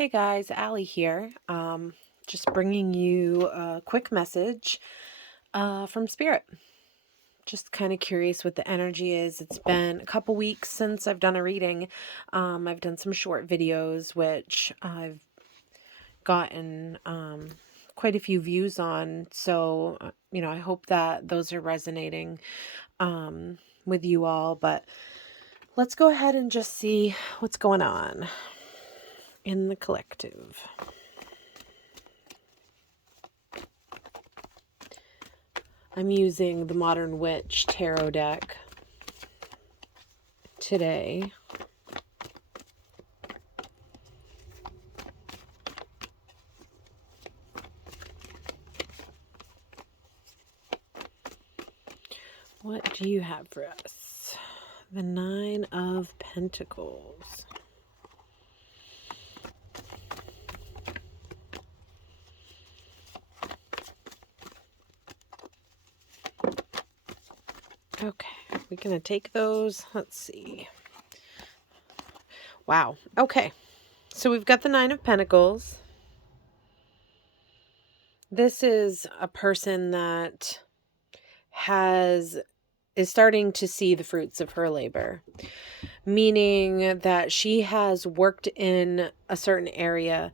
Hey guys, Allie here. Just bringing you a quick message from Spirit. Just kind of curious what the energy is. It's been a couple weeks since I've done a reading. I've done some short videos, which I've gotten quite a few views on. So, I hope that those are resonating with you all. But let's go ahead and just see what's going on in the collective. I'm using the Modern Witch Tarot deck today. What do you have for us? The Nine of Pentacles. Okay, we're going to take those. Let's see. Wow. Okay. So we've got the Nine of Pentacles. This is a person that is starting to see the fruits of her labor, meaning that she has worked in a certain area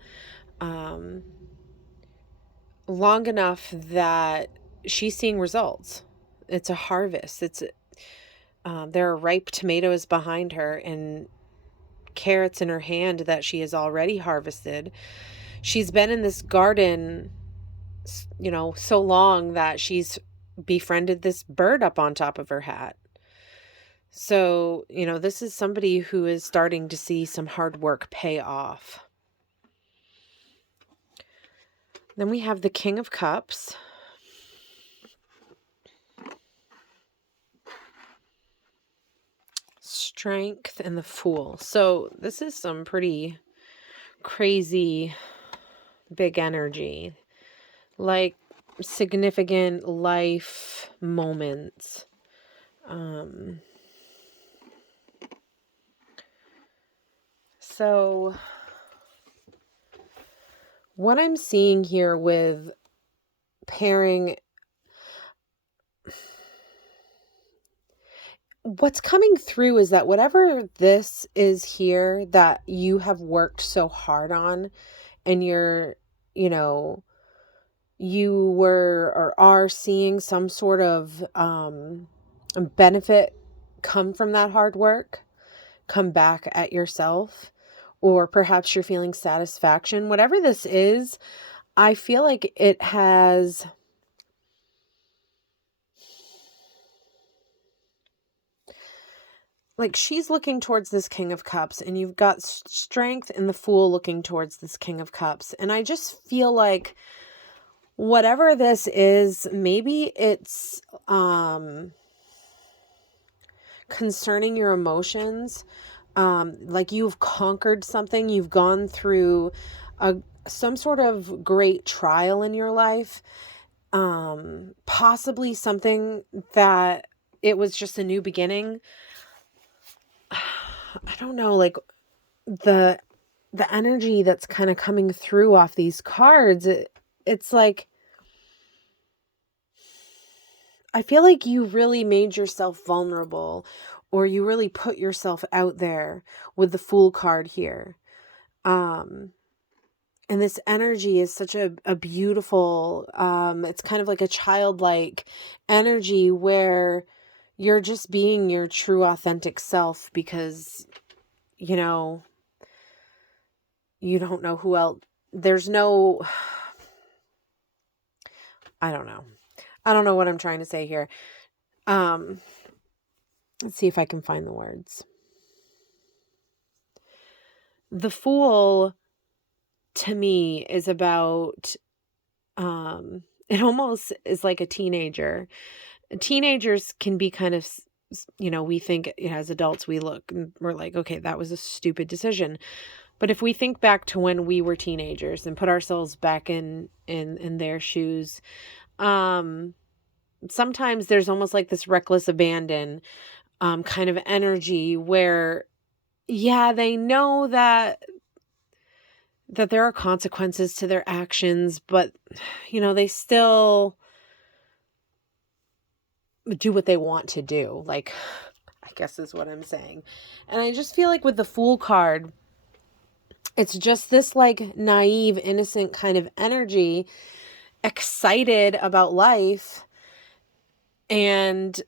long enough that she's seeing results. It's a harvest. There are ripe tomatoes behind her and carrots in her hand that she has already harvested. She's been in this garden, so long that she's befriended this bird up on top of her hat. So, this is somebody who is starting to see some hard work pay off. Then we have the King of Cups. Strength and the Fool. So this is some pretty crazy big energy. Like significant life moments. So what I'm seeing here with pairing, what's coming through is that whatever this is here that you have worked so hard on, and you were or are seeing some sort of benefit come from that hard work, come back at yourself, or perhaps you're feeling satisfaction. Whatever this is, I feel like it has... Like she's looking towards this King of Cups, and you've got Strength and the Fool looking towards this King of Cups. And I just feel like whatever this is, maybe it's concerning your emotions. Like you've conquered something, you've gone through some sort of great trial in your life. Possibly something that it was just a new beginning. I don't know, like the energy that's kind of coming through off these cards, it's like I feel like you really made yourself vulnerable, or you really put yourself out there with the Fool card here. And this energy is such a beautiful, it's kind of like a childlike energy where you're just being your true authentic self because, you don't know who else. There's no, I don't know. I don't know what I'm trying to say here. Let's see if I can find the words. The Fool, to me, is about, it almost is like a teenager. Teenagers can be kind of, we think as adults, we look and we're like, okay, that was a stupid decision. But if we think back to when we were teenagers and put ourselves back in their shoes, sometimes there's almost like this reckless abandon kind of energy where, yeah, they know that that there are consequences to their actions, but, they still do what they want to do. Like, I guess is what I'm saying. And I just feel like with the Fool card, it's just this like naive, innocent kind of energy, excited about life. And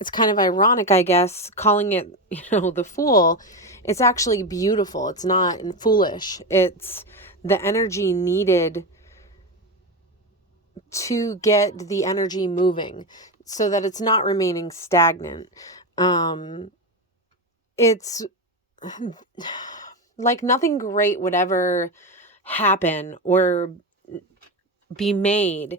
it's kind of ironic, I guess, calling it, the Fool. It's actually beautiful. It's not foolish. It's the energy needed to get the energy moving so that it's not remaining stagnant. It's like nothing great would ever happen or be made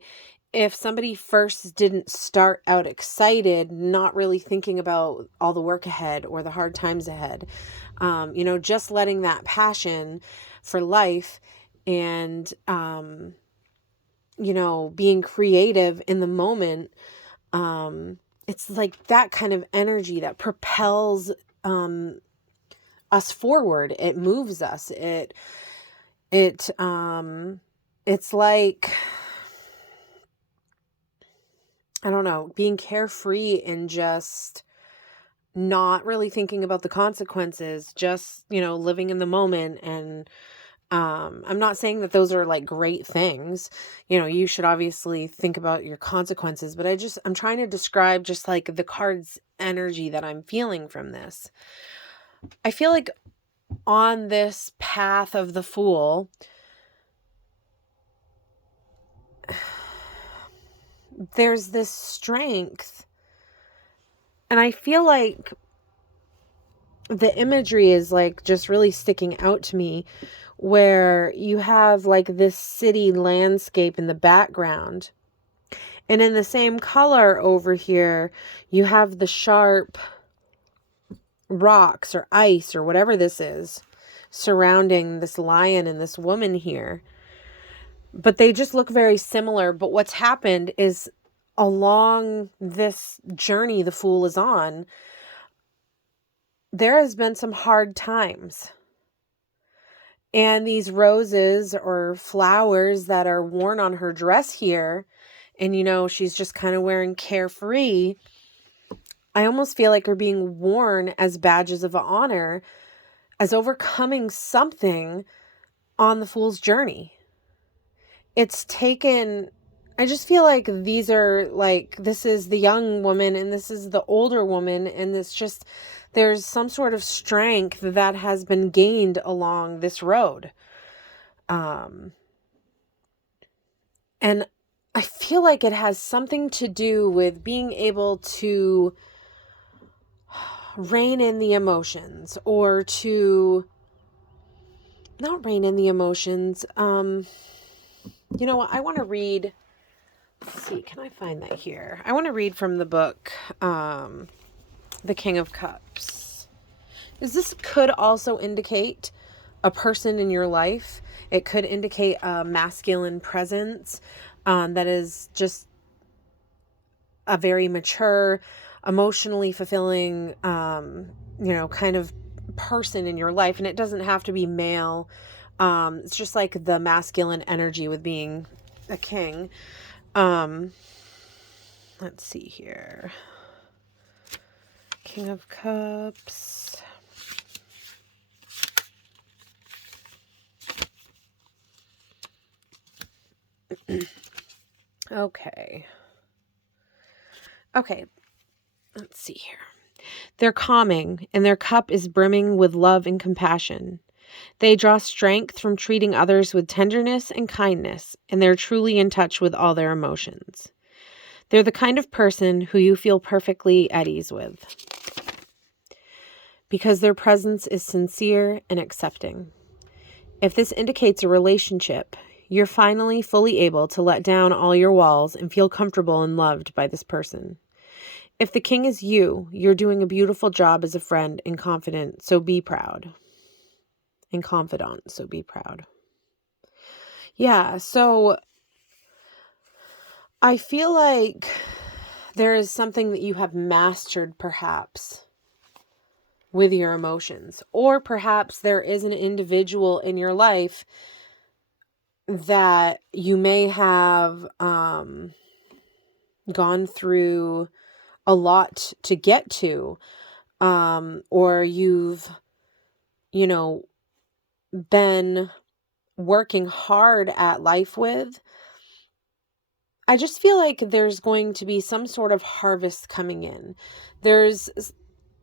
if somebody first didn't start out excited, not really thinking about all the work ahead or the hard times ahead. Just letting that passion for life and, being creative in the moment. It's like that kind of energy that propels us forward. It moves us. It's like, I don't know, being carefree and just not really thinking about the consequences, just, living in the moment. And I'm not saying that those are like great things. You should obviously think about your consequences, but I'm trying to describe just like the card's energy that I'm feeling from this. I feel like on this path of the Fool, there's this strength. And I feel like the imagery is like just really sticking out to me, where you have like this city landscape in the background. And in the same color over here, you have the sharp rocks or ice or whatever this is surrounding this lion and this woman here. But they just look very similar. But what's happened is along this journey the Fool is on, there has been some hard times. And these roses or flowers that are worn on her dress here, and she's just kind of wearing carefree, I almost feel like are being worn as badges of honor, as overcoming something on the Fool's journey. I just feel like these are like, this is the young woman and this is the older woman, and there's some sort of strength that has been gained along this road. And I feel like it has something to do with being able to rein in the emotions, or to not rein in the emotions. You know what? I want to read. Let's see. Can I find that here? I want to read from the book, The King of Cups. This could also indicate a person in your life. It could indicate a masculine presence that is just a very mature, emotionally fulfilling, kind of person in your life. And it doesn't have to be male. It's just like the masculine energy with being a king. Let's see here. King of Cups. Okay. Let's see here. They're calming, and their cup is brimming with love and compassion. They draw strength from treating others with tenderness and kindness, and they're truly in touch with all their emotions. They're the kind of person who you feel perfectly at ease with, because their presence is sincere and accepting. If this indicates a relationship, you're finally fully able to let down all your walls and feel comfortable and loved by this person. If the king is you, you're doing a beautiful job as a friend and confident, so be proud. And confidant, so be proud. Yeah, so I feel like there is something that you have mastered, perhaps, with your emotions. Or perhaps there is an individual in your life that you may have gone through a lot to get to, or you've, been working hard at life with. I just feel like there's going to be some sort of harvest coming in. There's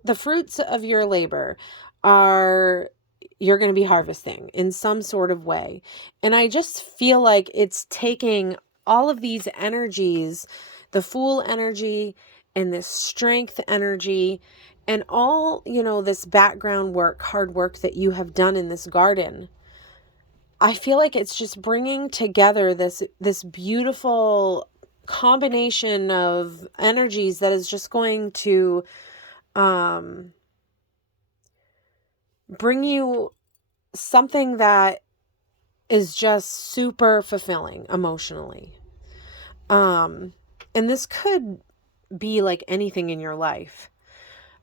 the fruits of your labor you're going to be harvesting in some sort of way. And I just feel like it's taking all of these energies, the Fool energy and this Strength energy, and all, this background work, hard work that you have done in this garden. I feel like it's just bringing together this beautiful combination of energies that is just going to bring you something that is just super fulfilling emotionally. And this could be like anything in your life.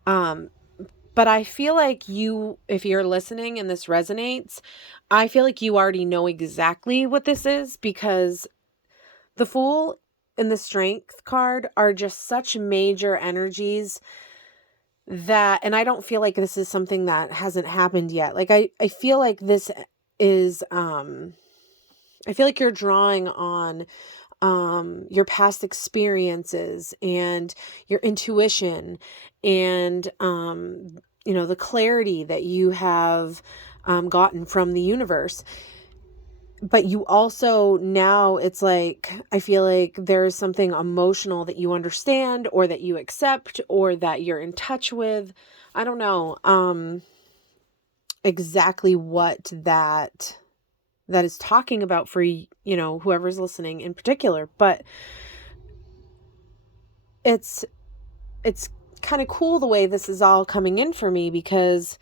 But I feel like if you're listening and this resonates, I feel like you already know exactly what this is, because the Fool and the Strength card are just such major energies and I don't feel like this is something that hasn't happened yet. Like I feel like this is, I feel like you're drawing on your past experiences and your intuition and, the clarity that you have gotten from the universe. But you also, now it's like, I feel like there's something emotional that you understand or that you accept or that you're in touch with. I don't know exactly what that is talking about for, whoever's listening in particular, but it's kind of cool the way this is all coming in for me, because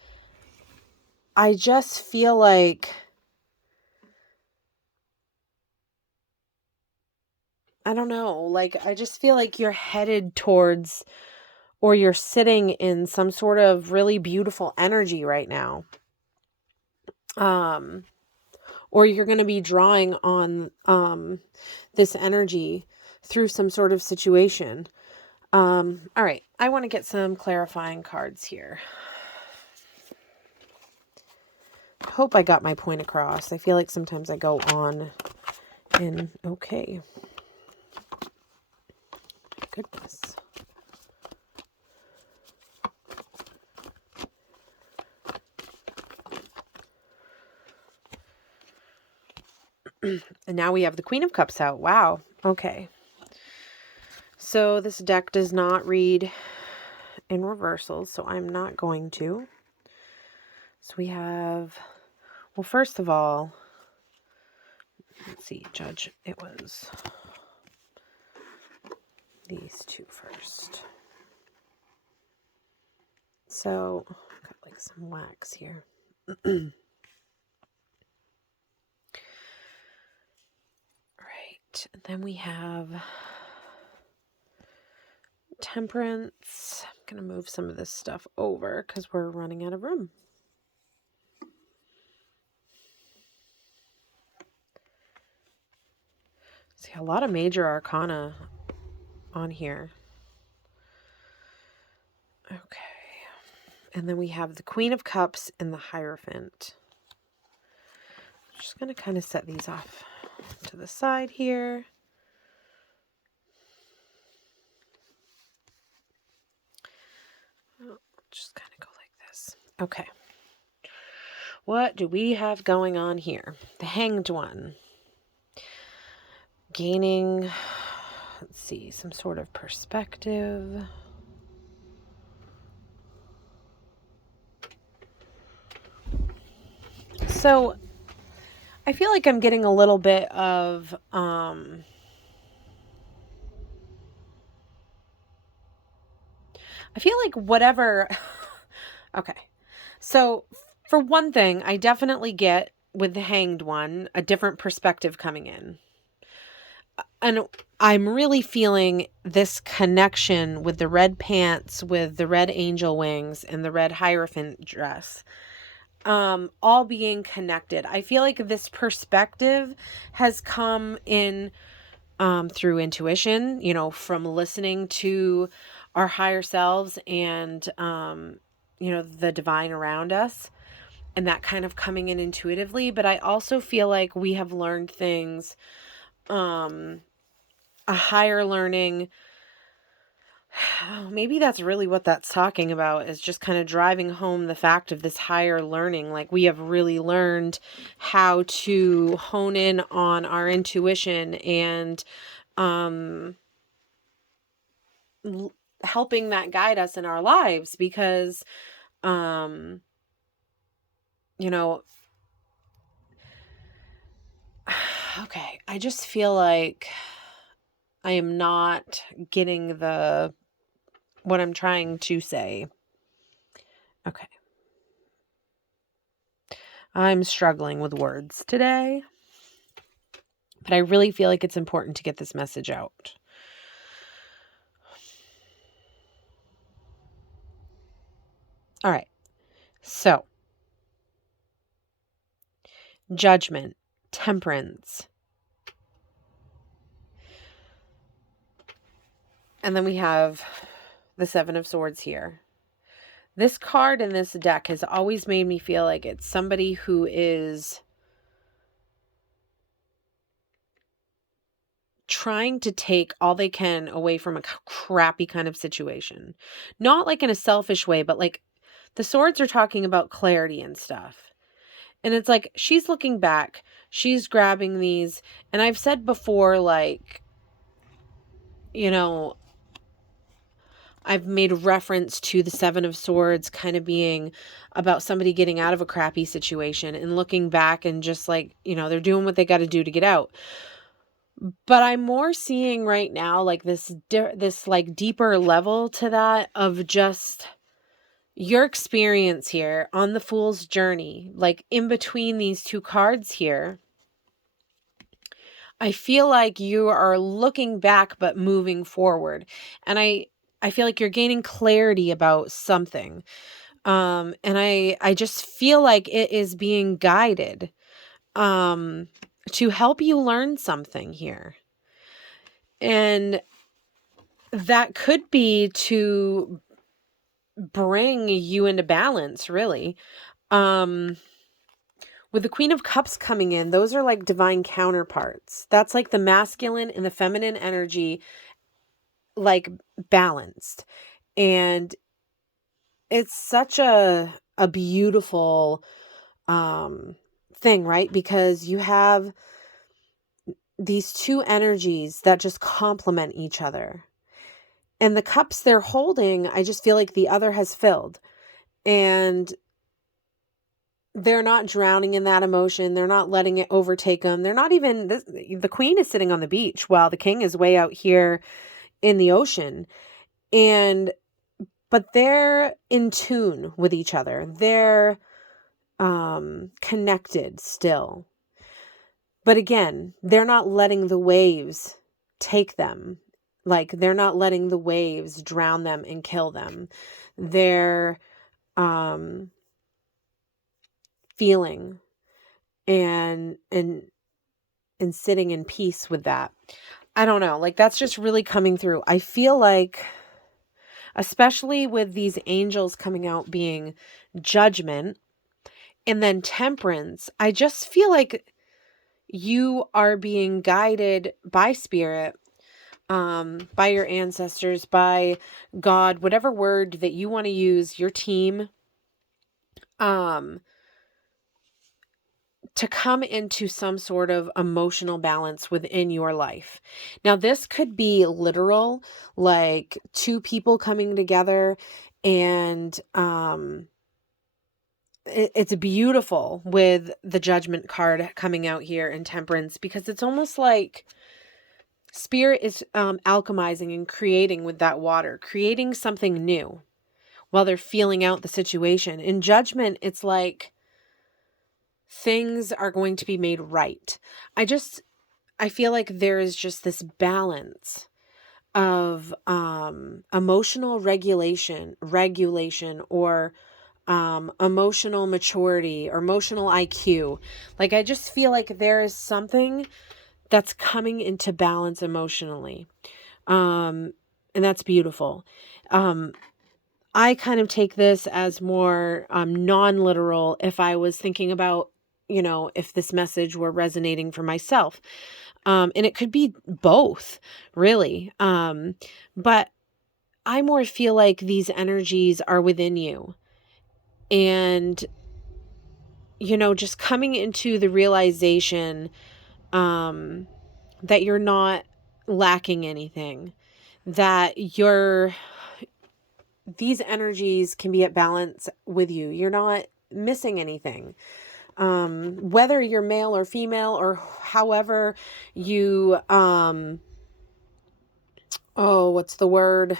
I just feel like, I don't know, like I just feel like you're headed towards, or you're sitting in some sort of really beautiful energy right now. Or you're going to be drawing on this energy through some sort of situation. All right, I want to get some clarifying cards here. Hope I got my point across. I feel like sometimes I go on and okay. Goodness. And now we have the Queen of Cups out. Wow. Okay. So this deck does not read in reversals, so I'm not going to. So we have, well, first of all, let's see, Judge, it was these two first. So, got like some wax here. Right. And then we have Temperance. I'm going to move some of this stuff over because we're running out of room. See, a lot of major arcana on here. Okay. And then we have the Queen of Cups and the Hierophant. I'm just going to kind of set these off to the side here. Just kind of go like this. Okay. What do we have going on here? The Hanged One. Gaining, let's see, some sort of perspective. So, I feel like I'm getting a little bit of, I feel like whatever, okay. So, for one thing, I definitely get with the Hanged One, a different perspective coming in. and I'm really feeling this connection with the red pants, with the red angel wings, and the red Hierophant dress, all being connected. I feel like this perspective has come in through intuition, from listening to our higher selves and, the divine around us, and that kind of coming in intuitively. But I also feel like we have learned things, a higher learning. Maybe that's really what that's talking about, is just kind of driving home the fact of this higher learning. Like, we have really learned how to hone in on our intuition and helping that guide us in our lives, because um you know okay, I just feel like I am not getting what I'm trying to say. Okay. I'm struggling with words today, but I really feel like it's important to get this message out. All right. So, Judgment, Temperance. And then we have the Seven of Swords here. This card in this deck has always made me feel like it's somebody who is trying to take all they can away from a crappy kind of situation. Not like in a selfish way, but like the swords are talking about clarity and stuff. And it's like she's looking back, she's grabbing these. And I've said before, like, I've made reference to the Seven of Swords kind of being about somebody getting out of a crappy situation and looking back and just like, they're doing what they got to do to get out. But I'm more seeing right now like this like deeper level to that, of just your experience here on the Fool's Journey, like in between these two cards here. I feel like you are looking back but moving forward. And I feel like you're gaining clarity about something. And I just feel like it is being guided to help you learn something here. And that could be to bring you into balance, really. With the Queen of Cups coming in, those are like divine counterparts. That's like the masculine and the feminine energy, like balanced. And it's such a beautiful thing, right? Because you have these two energies that just complement each other. And the cups they're holding, I just feel like the other has filled. And they're not drowning in that emotion. They're not letting it overtake them. They're not even, the queen is sitting on the beach while the king is way out here in the ocean. But they're in tune with each other. They're connected still. But again, they're not letting the waves take them. Like, they're not letting the waves drown them and kill them. They're feeling and sitting in peace with that. I don't know. Like, that's just really coming through. I feel like, especially with these angels coming out being Judgment and then Temperance, I just feel like you are being guided by Spirit, by your ancestors, by God, whatever word that you want to use, your team, to come into some sort of emotional balance within your life. Now, this could be literal, like two people coming together, and it's beautiful with the Judgment card coming out here in Temperance, because it's almost like Spirit is alchemizing and creating with that water, creating something new while they're feeling out the situation. In Judgment, it's like things are going to be made right. I feel like there is just this balance of emotional regulation or emotional maturity or emotional IQ. Like, I just feel like there is something that's coming into balance emotionally. And that's beautiful. I kind of take this as more non-literal if I was thinking about, if this message were resonating for myself. And it could be both, really. But I more feel like these energies are within you. And, just coming into the realization that you're not lacking anything, that these energies can be at balance with you. You're not missing anything. Whether you're male or female or however you, what's the word?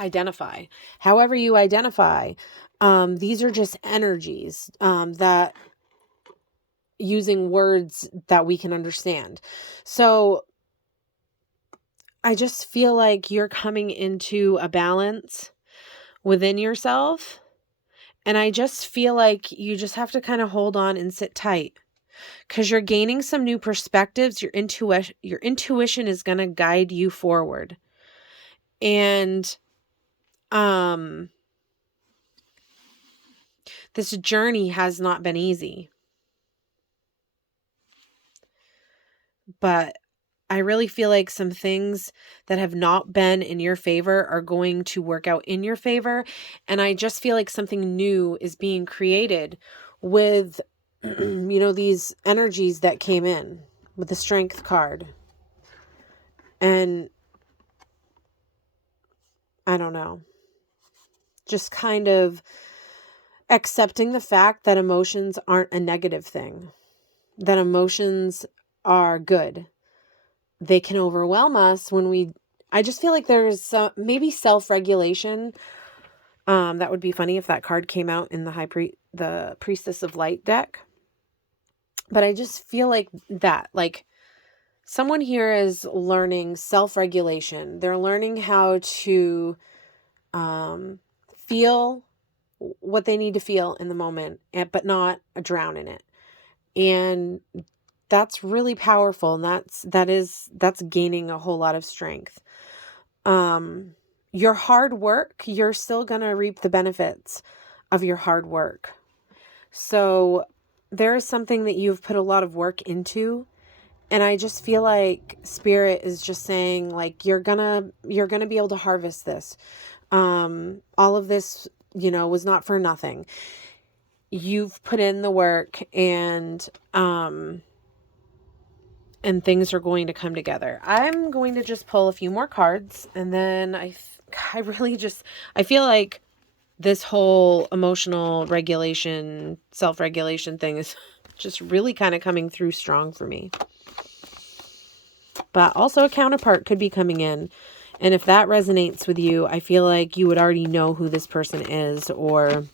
Identify. However you identify, these are just energies, that using words that we can understand. So I just feel like you're coming into a balance within yourself. And I just feel like you just have to kind of hold on and sit tight, because you're gaining some new perspectives. Your intuition is going to guide you forward. And this journey has not been easy. But I really feel like some things that have not been in your favor are going to work out in your favor. And I just feel like something new is being created with, these energies that came in with the Strength card. And I don't know, just kind of accepting the fact that emotions aren't a negative thing, that emotions are good. They can overwhelm us I just feel like there's maybe self-regulation. That would be funny if that card came out in the Priestess of Light deck. But I just feel like someone here is learning self-regulation. They're learning how to feel what they need to feel in the moment, but not drown in it. And that's really powerful. And that's gaining a whole lot of strength. Your hard work, you're still going to reap the benefits of your hard work. So there is something that you've put a lot of work into. And I just feel like Spirit is just saying, like, you're gonna be able to harvest this. All of this, was not for nothing. You've put in the work, and things are going to come together. I'm going to just pull a few more cards, and then I feel like this whole emotional regulation, self-regulation thing is just really kind of coming through strong for me. But also a counterpart could be coming in. And if that resonates with you, I feel like you would already know who this person is, or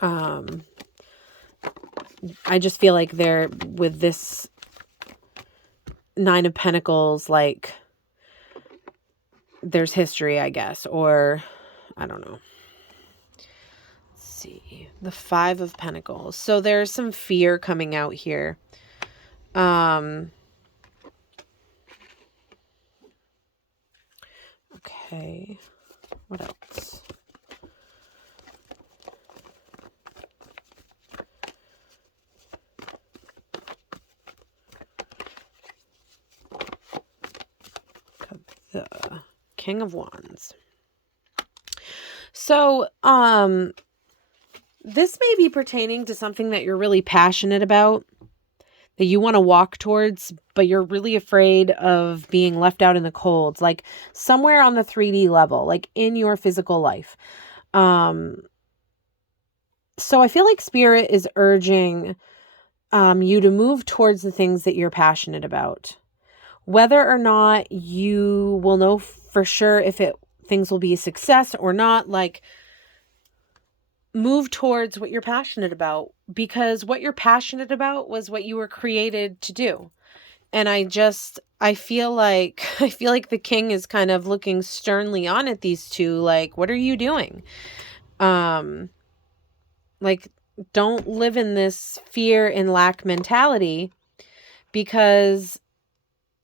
I just feel like they're with this Nine of Pentacles, like there's history, I guess, or I don't know. Let's see. The Five of Pentacles. So there's some fear coming out here. Okay. What else? The King of Wands. So, this may be pertaining to something that you're really passionate about, that you want to walk towards, but you're really afraid of being left out in the cold, like somewhere on the 3D level, like in your physical life. So I feel like Spirit is urging you to move towards the things that you're passionate about. Whether or not you will know for sure if things will be a success or not, like, move towards what you're passionate about, because what you're passionate about was what you were created to do. And I feel like the king is kind of looking sternly on at these two, like, what are you doing? Like, don't live in this fear and lack mentality, because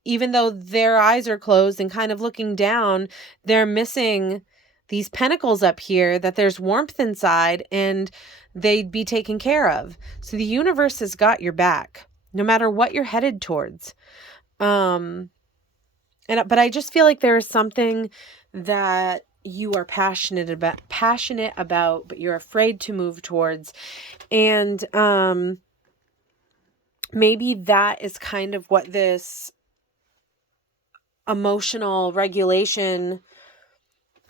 even though their eyes are closed and kind of looking down, they're missing these pentacles up here, that there's warmth inside and they'd be taken care of. So the universe has got your back, no matter what you're headed towards. But I just feel like there is something that you are passionate about, but you're afraid to move towards. And maybe that is kind of what this emotional regulation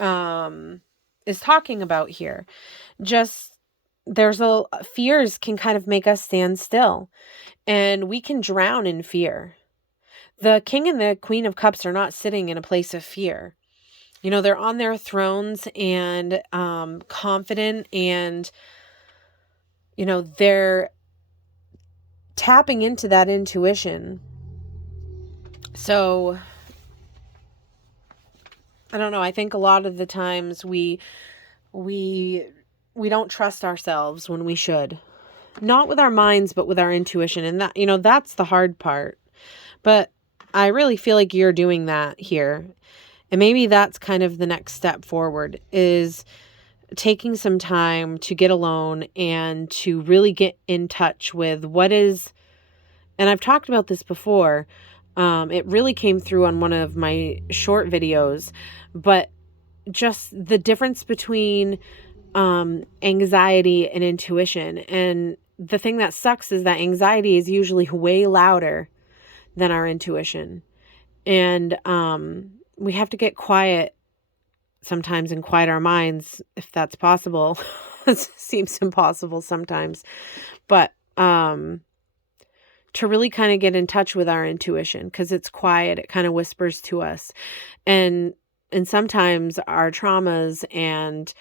is talking about here. Just fears can kind of make us stand still, and we can drown in fear. The king and the queen of cups are not sitting in a place of fear. You know, they're on their thrones and confident, and you know, they're tapping into that intuition. So I don't know. I think a lot of the times we don't trust ourselves when we should. Not with our minds, but with our intuition. And that, you know, that's the hard part. But I really feel like you're doing that here. And maybe that's kind of the next step forward, is taking some time to get alone and to really get in touch with what is, and I've talked about this before. It really came through on one of my short videos, but just the difference between anxiety and intuition. And the thing that sucks is that anxiety is usually way louder than our intuition. And we have to get quiet sometimes and quiet our minds, if that's possible. It seems impossible sometimes. But to really kind of get in touch with our intuition, because it's quiet, it kind of whispers to us. And sometimes our traumas and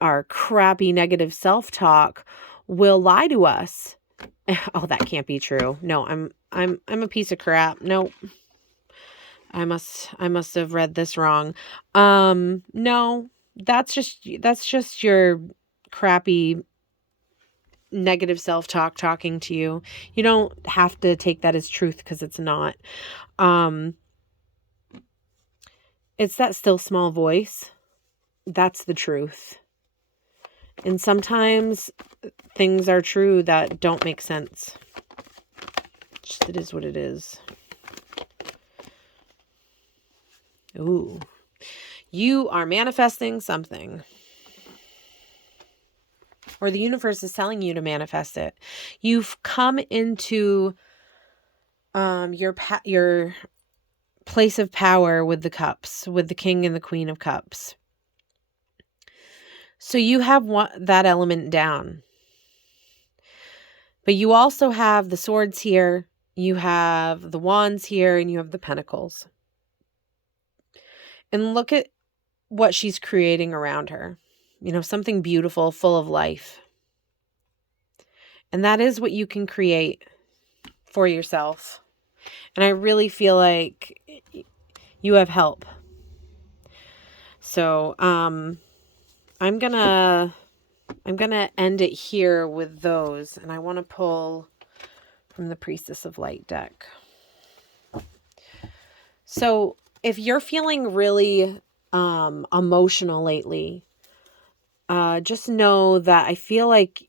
our crappy negative self-talk will lie to us. Oh, that can't be true. No, I'm a piece of crap. Nope. I must have read this wrong. No, that's just your crappy negative self-talk talking to you. You don't have to take that as truth, because it's not. It's that still small voice. That's the truth. And sometimes things are true that don't make sense. Just, it is what it is. Ooh. You are manifesting something. Or the universe is telling you to manifest it. You've come into your place of power with the cups, with the king and the queen of cups. So you have that element down. But you also have the swords here, you have the wands here, and you have the pentacles. And look at what she's creating around her. You know, something beautiful, full of life. And that is what you can create for yourself. And I really feel like you have help. So, I'm gonna end it here with those. And I want to pull from the Priestess of Light deck. So if you're feeling really emotional lately, just know that I feel like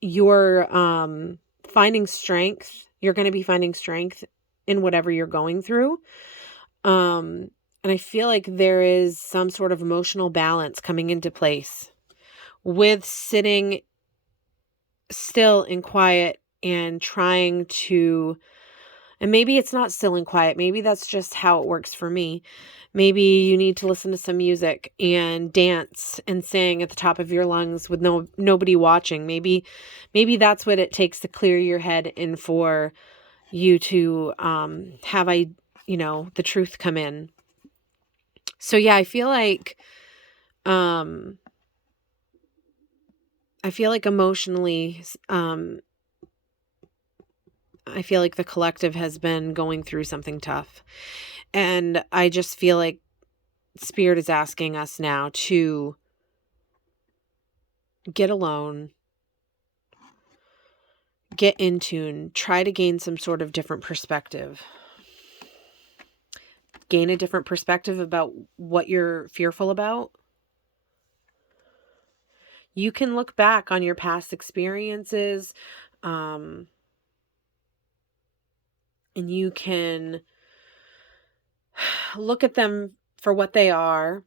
you're finding strength. You're going to be finding strength in whatever you're going through. And I feel like there is some sort of emotional balance coming into place with sitting still and quiet and trying to, and maybe it's not still and quiet. Maybe that's just how it works for me. Maybe you need to listen to some music and dance and sing at the top of your lungs with nobody watching. Maybe that's what it takes to clear your head and for you to have the truth come in. So yeah, I feel like I feel like emotionally, I feel like the collective has been going through something tough. And I just feel like Spirit is asking us now to get alone, get in tune, try to gain some sort of different perspective. Gain a different perspective about what you're fearful about. You can look back on your past experiences, and you can look at them for what they are,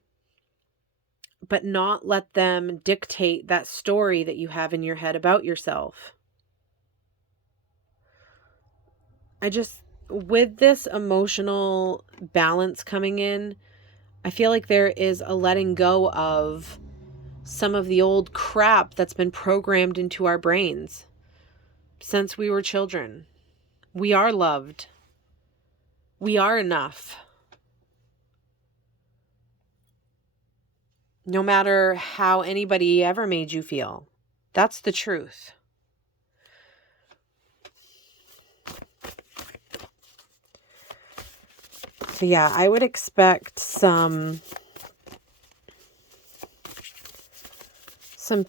but not let them dictate that story that you have in your head about yourself. With this emotional balance coming in, I feel like there is a letting go of some of the old crap that's been programmed into our brains since we were children. We are loved. We are enough. No matter how anybody ever made you feel. That's the truth. So yeah, I would expect some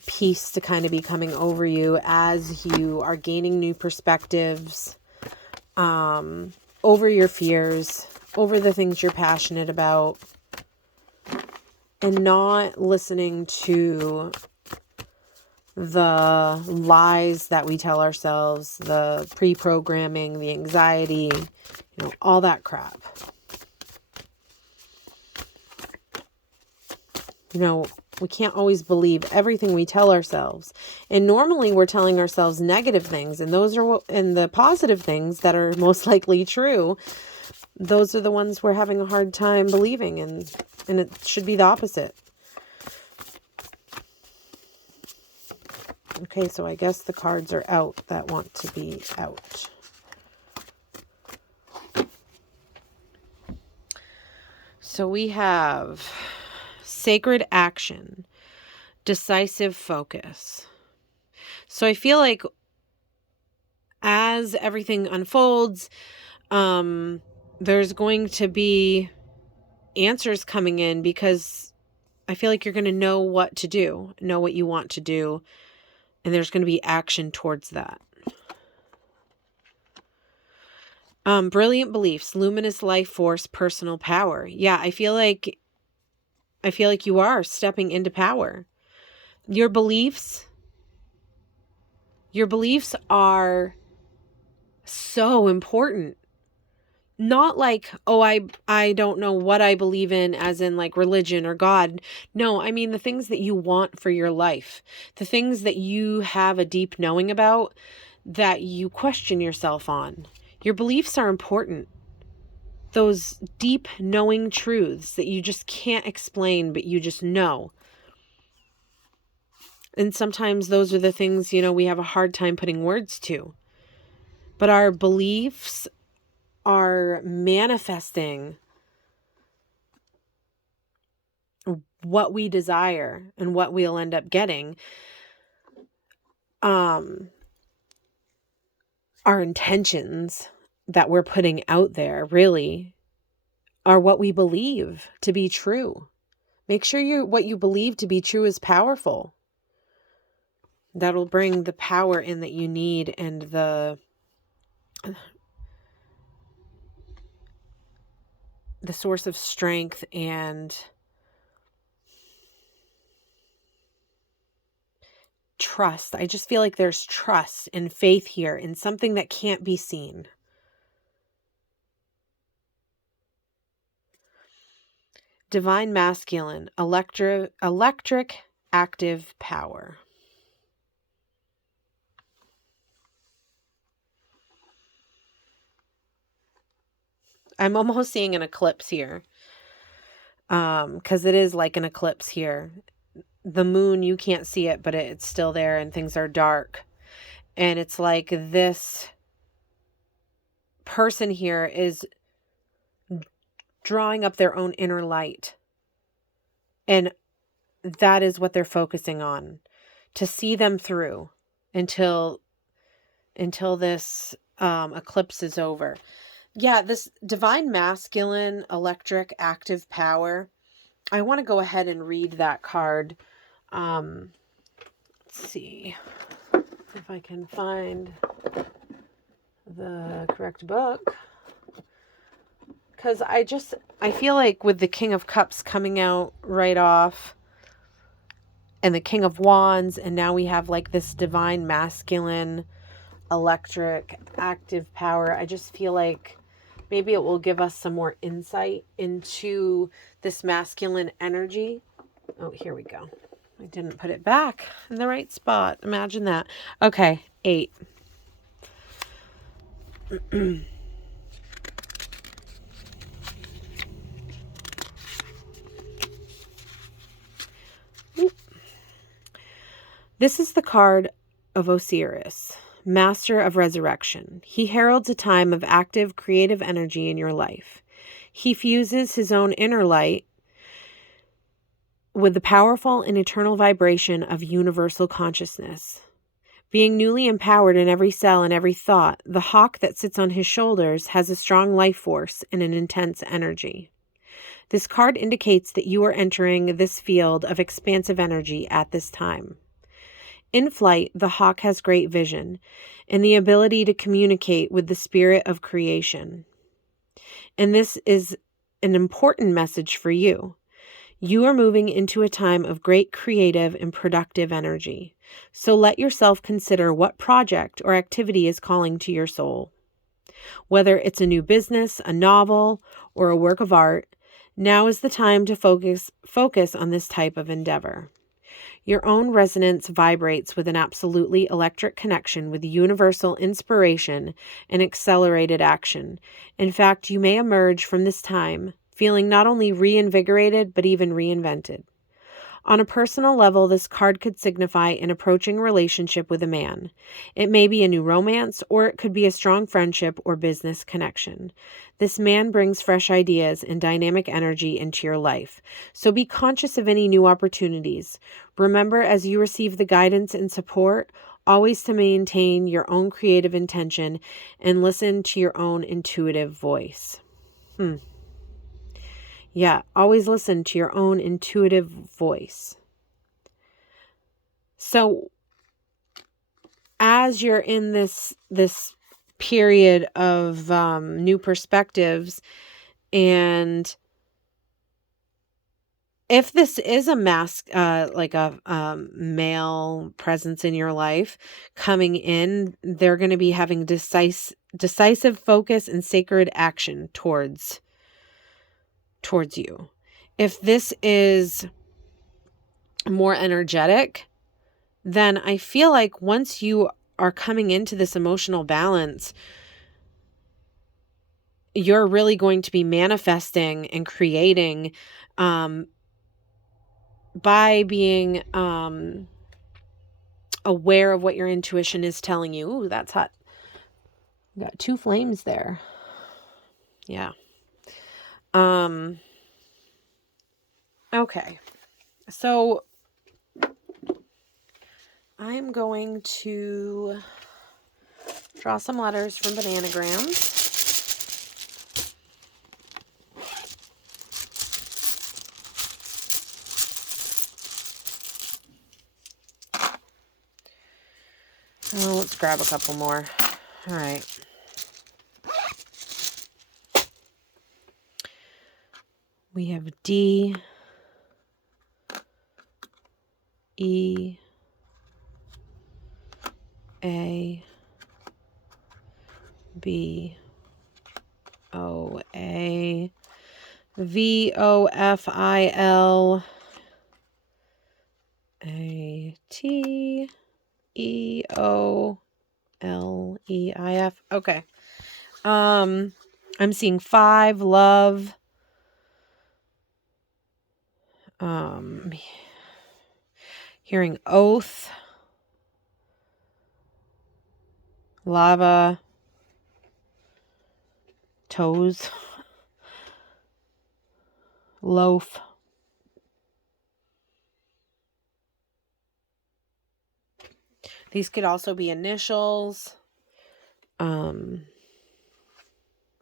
peace to kind of be coming over you as you are gaining new perspectives, over your fears, over the things you're passionate about, and not listening to the lies that we tell ourselves, the pre-programming, the anxiety, all that crap. We can't always believe everything we tell ourselves. And normally we're telling ourselves negative things, and and the positive things that are most likely true, those are the ones we're having a hard time believing, and it should be the opposite. Okay, so I guess the cards are out that want to be out. So we have sacred action, decisive focus. So I feel like as everything unfolds, there's going to be answers coming in, because I feel like you're going to know what to do, know what you want to do, and there's going to be action towards that. Brilliant beliefs, luminous life force, personal power. Yeah, I feel like you are stepping into power. Your beliefs are so important. Not like, oh, I don't know what I believe in, as in like religion or God. No, I mean the things that you want for your life. The things that you have a deep knowing about, that you question yourself on. Your beliefs are important. Those deep knowing truths that you just can't explain, but you just know. And sometimes those are the things, we have a hard time putting words to. But our beliefs are manifesting what we desire and what we'll end up getting. Our intentions that we're putting out there really are what we believe to be true. Make sure what you believe to be true is powerful. That'll bring the power in that you need, and the source of strength and trust. I just feel like there's trust and faith here in something that can't be seen. Divine masculine, electric active power. I'm almost seeing an eclipse here. Because it is like an eclipse here. The moon, you can't see it, but it's still there, and things are dark. And it's like this person here is drawing up their own inner light. And that is what they're focusing on. to see them through until this eclipse is over. Yeah, this divine masculine electric active power. I want to go ahead and read that card. Let's see if I can find the correct book. Because I feel like with the King of Cups coming out right off and the King of Wands, and now we have like this divine masculine electric active power. I just feel like maybe it will give us some more insight into this masculine energy. Oh, here we go. I didn't put it back in the right spot. Imagine that. Okay, 8. This is the card of Osiris, Master of Resurrection. He heralds a time of active, creative energy in your life. He fuses his own inner light with the powerful and eternal vibration of universal consciousness. Being newly empowered in every cell and every thought, the hawk that sits on his shoulders has a strong life force and an intense energy. This card indicates that you are entering this field of expansive energy at this time. In flight, the hawk has great vision and the ability to communicate with the spirit of creation. And this is an important message for you. You are moving into a time of great creative and productive energy. So let yourself consider what project or activity is calling to your soul. Whether it's a new business, a novel, or a work of art, now is the time to focus on this type of endeavor. Your own resonance vibrates with an absolutely electric connection with universal inspiration and accelerated action. In fact, you may emerge from this time feeling not only reinvigorated, but even reinvented. On a personal level, this card could signify an approaching relationship with a man. It may be a new romance, or it could be a strong friendship or business connection. This man brings fresh ideas and dynamic energy into your life, so be conscious of any new opportunities. Remember, as you receive the guidance and support, always to maintain your own creative intention and listen to your own intuitive voice. Yeah, always listen to your own intuitive voice. So as you're in this period of new perspectives, and if this is a male presence in your life coming in, they're going to be having decisive focus and sacred action towards you. If this is more energetic, then I feel like once you are coming into this emotional balance, you're really going to be manifesting and creating by being aware of what your intuition is telling you. Ooh, that's hot. Got 2 flames there. Yeah. Okay. So I'm going to draw some letters from Bananagrams. Oh, let's grab a couple more. All right. We have D, E, A, B, O, A, V, O, F, I, L, A, T, E, O, L, E, I, F. Okay. I'm seeing 5, love. Hearing oath, lava, toes, loaf, These could also be initials.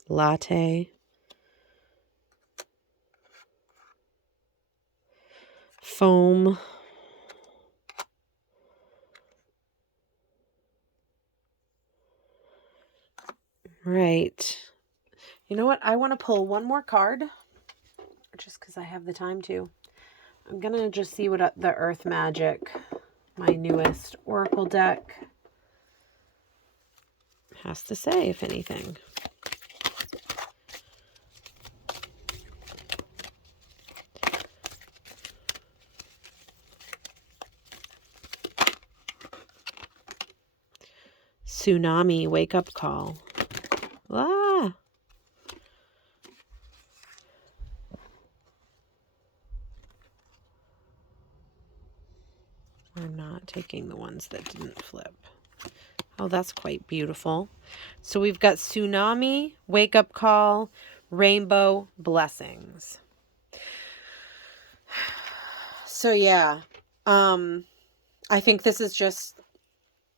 Latte. Foam. Right. You know what? I want to pull one more card just because I have the time to. I'm going to just see what the Earth Magic, my newest Oracle deck, has to say, if anything. Tsunami wake-up call. Ah! We're not taking the ones that didn't flip. Oh, that's quite beautiful. So we've got tsunami, wake-up call, rainbow, blessings. So yeah, I think this is just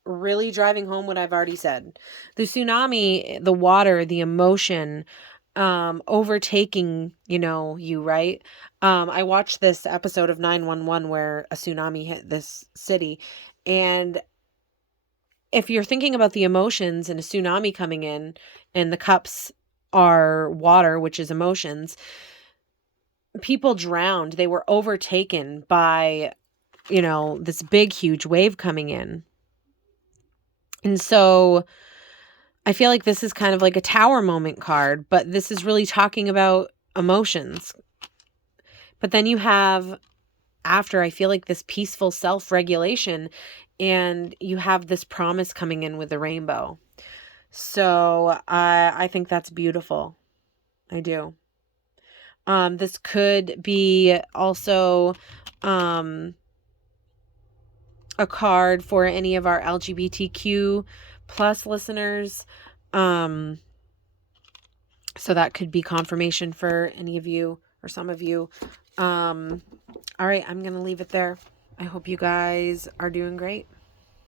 really driving home what I've already said. The tsunami, the water, the emotion, overtaking, you, right? I watched this episode of 911 where a tsunami hit this city, and if you're thinking about the emotions and a tsunami coming in and the cups are water, which is emotions, people drowned. They were overtaken by, this big, huge wave coming in. And so I feel like this is kind of like a tower moment card, but this is really talking about emotions. But then you have, after, I feel like this peaceful self-regulation, and you have this promise coming in with the rainbow. So I think that's beautiful. I do. This could be also a card for any of our LGBTQ plus listeners. So that could be confirmation for any of you or some of you. All right, I'm going to leave it there. I hope you guys are doing great.